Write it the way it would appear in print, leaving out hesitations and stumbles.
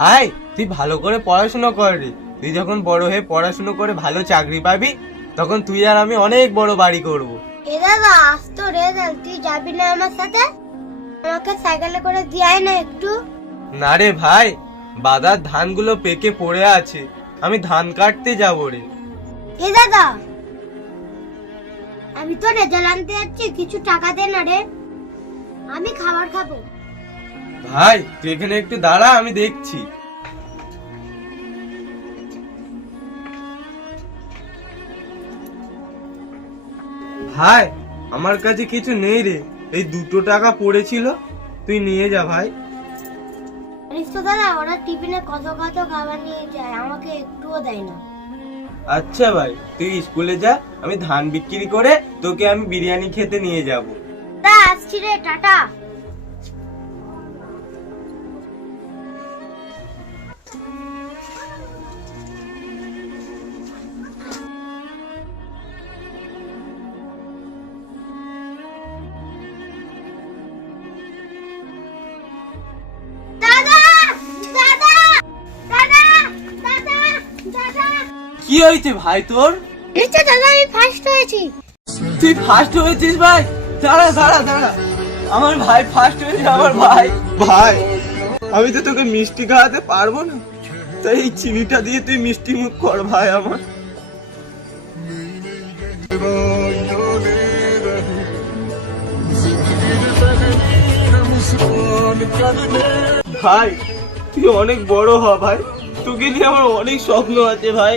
আয় তুই ভালো করে পড়াশোনা কর রে। তুই যখন বড় হয়ে পড়াশোনা করে ভালো চাকরি পাবি তখন তুই আর আমি অনেক বড় বাড়ি করব। এ দাদা আজ তো রেজাল্ট, তুই যাবি না আমার সাথে? আমাকে সাইকেলে করে দিয়ে না একটু। না রে ভাই, বাদার ধানগুলো পেকে পড়ে আছে, আমি ধান কাটতে যাবো রে। এ দাদা আমি তো রেজাল্ট আনতে যাচ্ছি, কিছু টাকা দে না রে, আমি খাবার খাবো। ভাই তুই এখানে একটু দাঁড়া, আমি দেখছি। ভাই আমার কাছে কিছু নেই রে, এই 2 টাকা পড়েছিল, তুই নিয়ে যা ভাই। জানিস তো দাদা, ওরা টিফিনে কত কত খাবার নিয়ে যায়, আমাকে একটুও দেয় না। আচ্ছা ভাই তুই স্কুলে যা, আমি ধান বিক্রি করে তোকে আমি বিরিয়ানি খেতে নিয়ে যাব। তা আসছি রে, টাটা। দাদা দাদা দাদা দাদা দাদা, কি হয়েছে ভাই তোর? নিশ্চয় দাদা আমি ফার্স্ট হয়েছি। তুই ফার্স্ট হয়েছিস ভাই? দাঁড়া দাঁড়া দাঁড়া, আমার ভাই ফার্স্ট হয়েছে, আমার ভাই। ভাই আমি তো তোকে মিষ্টি খাওয়াতে পারবো না, তাই এই চিনিটা দিয়ে তুই মিষ্টি মুখ কর ভাই আমার। ভাই তুই অনেক বড় হ ভাই, তোকে নিয়ে আমার অনেক স্বপ্ন আছে ভাই।